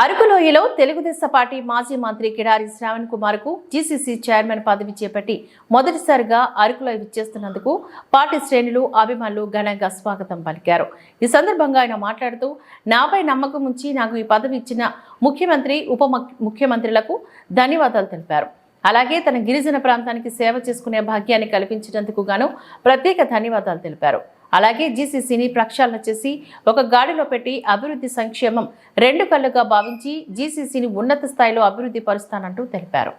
అరకులోయలో Telugu Desam party మాజీ మంత్రి కిడారి శ్రావణ్ కుమార్ కు జీసీసీ చైర్మన్ పదవి చేపట్టి మొదటిసారిగా అరకులోయ విచ్చేస్తున్నందుకు పార్టీ శ్రేణులు అభిమానులు ఘనంగా స్వాగతం పలికారు. ఈ సందర్భంగా ఆయన మాట్లాడుతూ నాపై నమ్మకం ఉంచి నాకు ఈ పదవి ఇచ్చిన ముఖ్యమంత్రి ఉప ముఖ్యమంత్రులకు ధన్యవాదాలు తెలిపారు. అలాగే తన గిరిజన ప్రాంతానికి సేవ చేసుకునే భాగ్యాన్ని కల్పించినందుకు గాను ప్రత్యేక ధన్యవాదాలు తెలిపారు. అలాగే జీసీసీని ప్రక్షాళన చేసి ఒక గాడిలో పెట్టి అభివృద్ధి సంక్షేమం రెండు కళ్ళుగా భావించి జీసీసీని ఉన్నత స్థాయిలో అభివృద్ధి పరుస్తానంటూ తెలిపారు.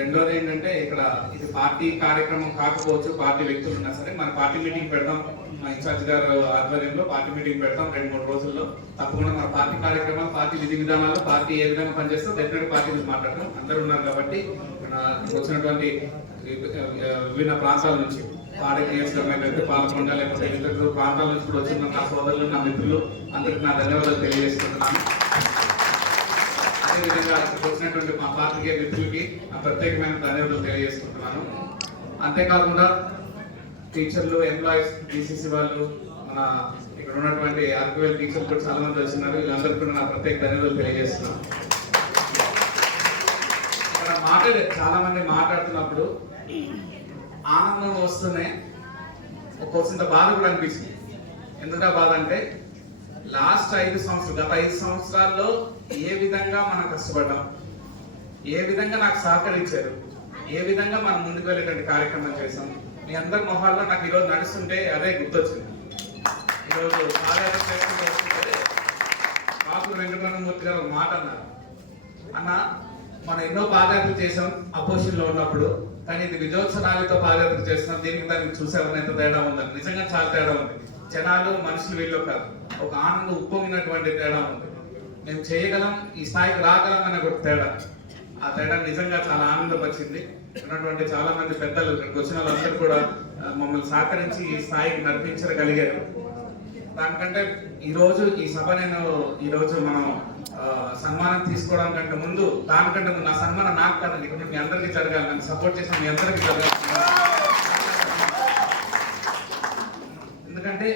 రెండోది ఏంటంటే ఇక్కడ ఇది పార్టీ కార్యక్రమం కాకపోవచ్చు, పార్టీ వ్యక్తులు ఉన్నా సరే మన పార్టీ మీటింగ్ పెడదాం, మా ఇన్ఛార్జ్ గారు ఆధ్వర్యంలో పార్టీ మీటింగ్ పెడతాం 2-3 రోజుల్లో. తప్పకుండా మన పార్టీ కార్యక్రమాలు, పార్టీ విధి విధానాలు, పార్టీ ఏ విధంగా పనిచేస్తాం డెఫినెట్ పార్టీ గురించి మాట్లాడతాం. అందరూ ఉన్నారు కాబట్టి వచ్చినటువంటి విభిన్న ప్రాంతాల నుంచి పాలకొండ లేకపోతే ఇతర ప్రాంతాల నుంచి కూడా వచ్చిన నా సోదరులు, నా మిత్రులు అందరికీ నా ధన్యవాదాలు తెలియజేస్తున్నాను. అదేవిధంగా వచ్చినటువంటి మా పార్టీకి మిత్రులకి ప్రత్యేకమైన ధన్యవాదాలు తెలియజేసుకుంటున్నాను. అంతేకాకుండా టీచర్లు, ఎంప్లాయీస్, జీసీసీ వాళ్ళు, మన ఇక్కడ ఉన్నటువంటి ఆర్కివేల్ టీచర్లు కూడా చాలా మంది వచ్చినారు. వీళ్ళందరికీ కూడా నా ప్రత్యేక ధన్యవాదాలు తెలియజేస్తున్నాను. ఇక్కడ చాలా మంది మాట్లాడుతున్నప్పుడు ఆనందం వస్తూనే కొంత బాధ కూడా అనిపిస్తుంది. ఎందుకంటే బాధ అంటే లాస్ట్ 5 సంవత్సరాలు, గత 5 సంవత్సరాల్లో ఏ విధంగా మనం కష్టపడ్డాం, ఏ విధంగా నాకు సహకరించారు, ఏ విధంగా మనం ముందుకు వెళ్ళేటువంటి కార్యక్రమం చేసాం. మీ అందరి మొహాల్లో నాకు ఈరోజు నడుస్తుంటే అదే గుర్తొచ్చింది. ఈరోజు పాదయాత్ర చేసుకుంటూ వస్తుంటే కాకులు వెంకటరమణమూర్తి గారు ఒక మాట అన్నారు, అన్న మనం ఎన్నో పాదయాత్రలు చేసాం అపోజిషన్లో ఉన్నప్పుడు, కానీ ఇది విజయోత్సవాలతో పాదయాత్ర చేస్తున్నాం, దీనికి దానికి చూసేవాళ్ళని ఎంత తేడా ఉందని. నిజంగా చాలా తేడా ఉంది. జనాలు, మనుషులు వీళ్ళు కాదు, ఒక ఆనందం ఉప్పొంగినటువంటి తేడా ఉంది. మేము చేయగలం, ఈ స్థాయికి రాగలం అనే ఒక తేడా. ఆ తేడా నిజంగా చాలా ఆనందం వచ్చింది. ఉన్నటువంటి చాలా మంది పెద్దలు, ఇక్కడికి వచ్చిన వాళ్ళందరూ కూడా మమ్మల్ని సహకరించి ఈ స్థాయికి నడిపించగలిగారు. దానికంటే ఈరోజు ఈ సభ ఈరోజు మనం సన్మానం తీసుకోవడం కంటే ముందు, దానికంటే ముందు నా సన్మానం నాకు కాదండి, ఇక్కడ మీ అందరికీ జరగాలి. నన్ను సపోర్ట్ చేసిన మీ అందరికీ జరగాలి. ఎందుకంటే